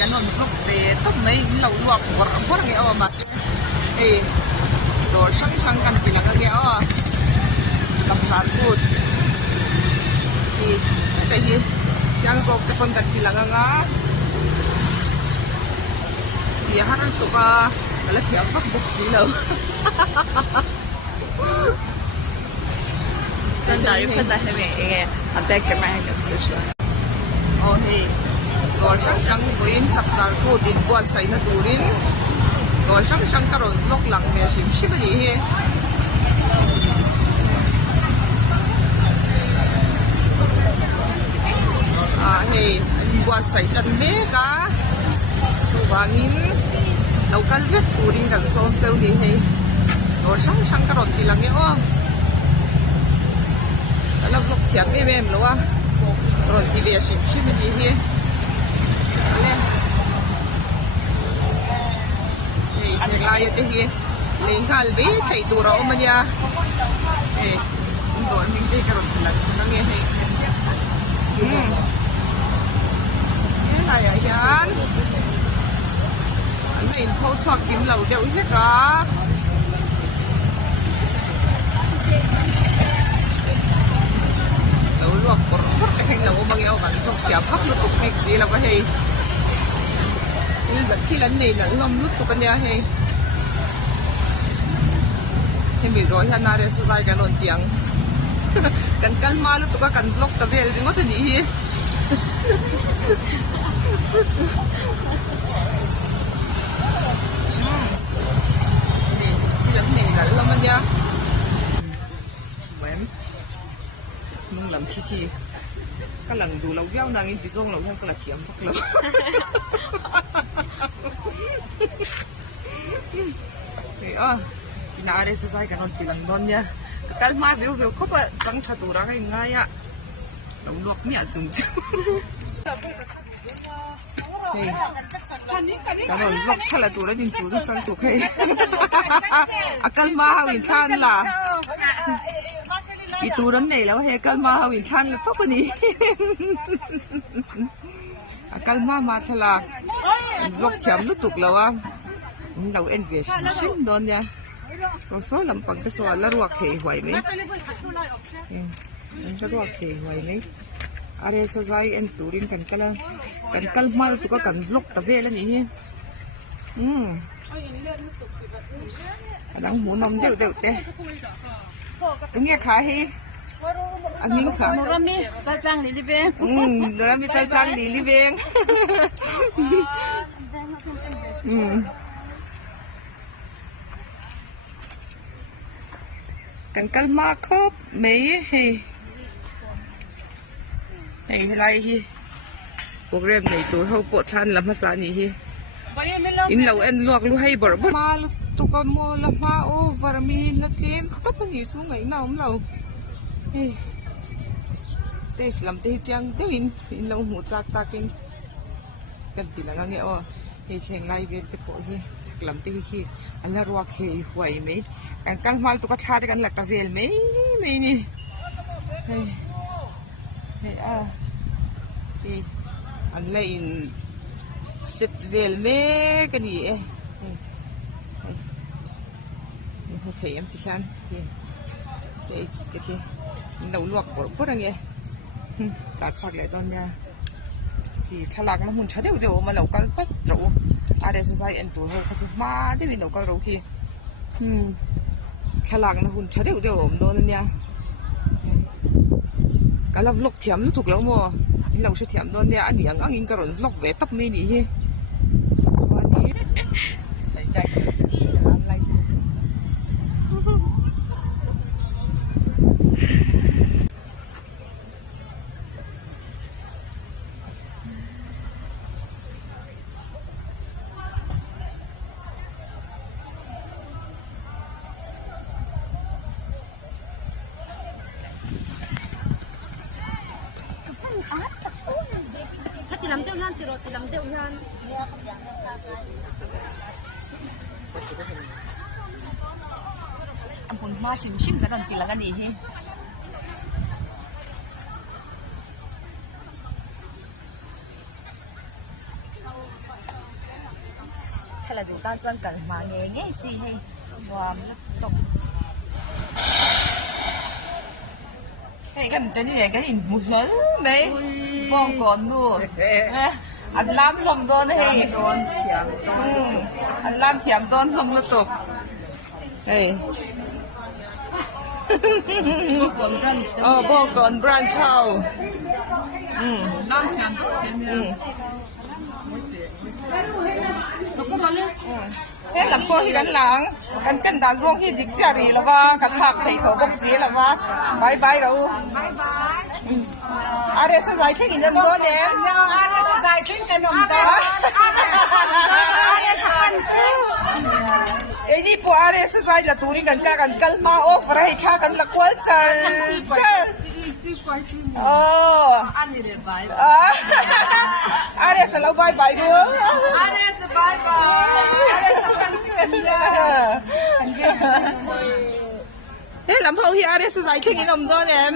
กันนนก็เปต้มไม่เราลวกบดบดเงี้ยมาโดช่างกันไปแล้วก็เงี้ยกับสารพูดแต่ที่ยังจบแต่คนกันไปแล้วก็ที่ฮาร์ดตัวแล้วเขียวก็บุกสีเลย但是你看在后面应该还得给买个四十。哦嘿，多少上不因杂杂固定过谁那独人，多少上个人落浪面是是不是嘿？啊嘿，过谁真咩噶？苏话因老个月独人กันซ้อมเจ้าดี嘿，多少上个人ที่หลังเนี่ยอ๋อ。แล้วลูกเทียบไม่แม่หรือว่ารถทีวีสิชิมดีที่อะไรนี่อันนี้ลายที่ที่เลี้ยงกัลบีไทยตัวเรามันยาตัวนี้ที่กระโดดหลังสุนัขเนี่ยนี่อะไรอย่างอันนี้เขาชอบกินเหล้าเดี๋ยวใช่ไหมลวกบดบดไอ้แห้งเราบางอย่างมันต้องเสียพักลุกตุกมิกซีเราก็ให้ที่ร้านนี้น่ะล้มลุกตุกกันยาให้มีร้อยนาเรสไซกันนนเตียงกันกันมาลุกตุกกันบล็อกตะเวลงอตัวนี้ที่ร้านนี้น่ะล้มมันยามึงลำขี้ก็หลังดูเราเย้านางอินติซ่งเรายังกระเทียมพักเลยกินอะไรสักอย่างกันนอนตีหลังนอนเนี่ยแต่มาวิวเขาแบบจังชาตูรักยังไงอะเราลวกเนี่ยสุ่มจิ้วแต่เราลวกชาละตัวแล้วจริงๆที่สั่งตัวให้อาการมาวินชันล่ะอีตัวนั้นเนี่ยแล้วเฮกันมาวินชันแล้วก็คนนี้อาการมาทลาลกเฉียมลุกตุกแล้วว่าเราเอ็นเวชชิมโดนเนี่ยโซ่ลำปังก็โซ่แล้วรวกเหยไหวไหมแล้วรวกเหยไหวไหมอะไรสักอย่างเอ็นตูรินกันก็แล้วกันกัลมาตุกก็กันลกตะเวแล้วนี่ดังหมูนมเดี่ยวเตะตรงนี้ขายให้อันนี้ขายโนรามีใจจังลิเบงโนรามีใจจังลิเบงกันกัลมาครบไม่ให้อะไรฮีโปรแกรมในตัวเขาปวดชันลำภาษานี่ฮีอินเราเอ็นลวกลูกให้บดบดมาตุกโมละมาโอเวอร์มีละเกมก็เป็นอยู่ช่วงไหนน้ำเราเตะสลัมเตะจังเตะอินเราหูจักตากินกันตีละงั้นเนี่ยอ๋อเฮ้ยแข่งไล่เวทไปปะเฮ้ยสลัมเตะขี้อันละรัวเฮ้ยไหวไหมกันกังมาตุกชาติกันหลักตะเวลไหมนี่เฮ้ยอันละอินสิบเวลไหมกันนี่โอเคem thích ăn stage sticky nấu luộc bột bột anh nghe đã xoạc lại toàn nha thì thà lạc nó muốn chả đều mà nấu cá phát rượu à đây sẽ sai em tủ hộp cho má thế vì nấu cá rượu khi thà lạc nó muốn chả đều ổn đó nha cá là vlog thiểm nó thuộc lâu mà nấu sẽ thiểm đó nha anh đi ăn in cái rồi vlog vẽ tóc mê đi he tilam teu han tiro tilam teu han ampun masim kan on tilangan ini là đủ tan chân cần mà nghe nghe gì hay và tục cái cái chân này cái một lớn mấy con còn luôn anh làm lồng đòn hay anh làm thiểm đòn lồng lụt tục đây bò còn branch out thế làm cô thì gắn láng gắn đàn ruộng thì dịch chả gì là va cả chạc thì khẩu bốc xí là va bye bye đâu đây sẽ giải thích những đó nè sẽ giải thích cái nồng đó ini po are sẽ giải là turi gần cha gần cân ma ô và hay cha gần là quên char ăn gì để bye are sẽ lâu bye bye nữa are sẽ bye thế làm hậu thì are sẽ giải thích những đó nè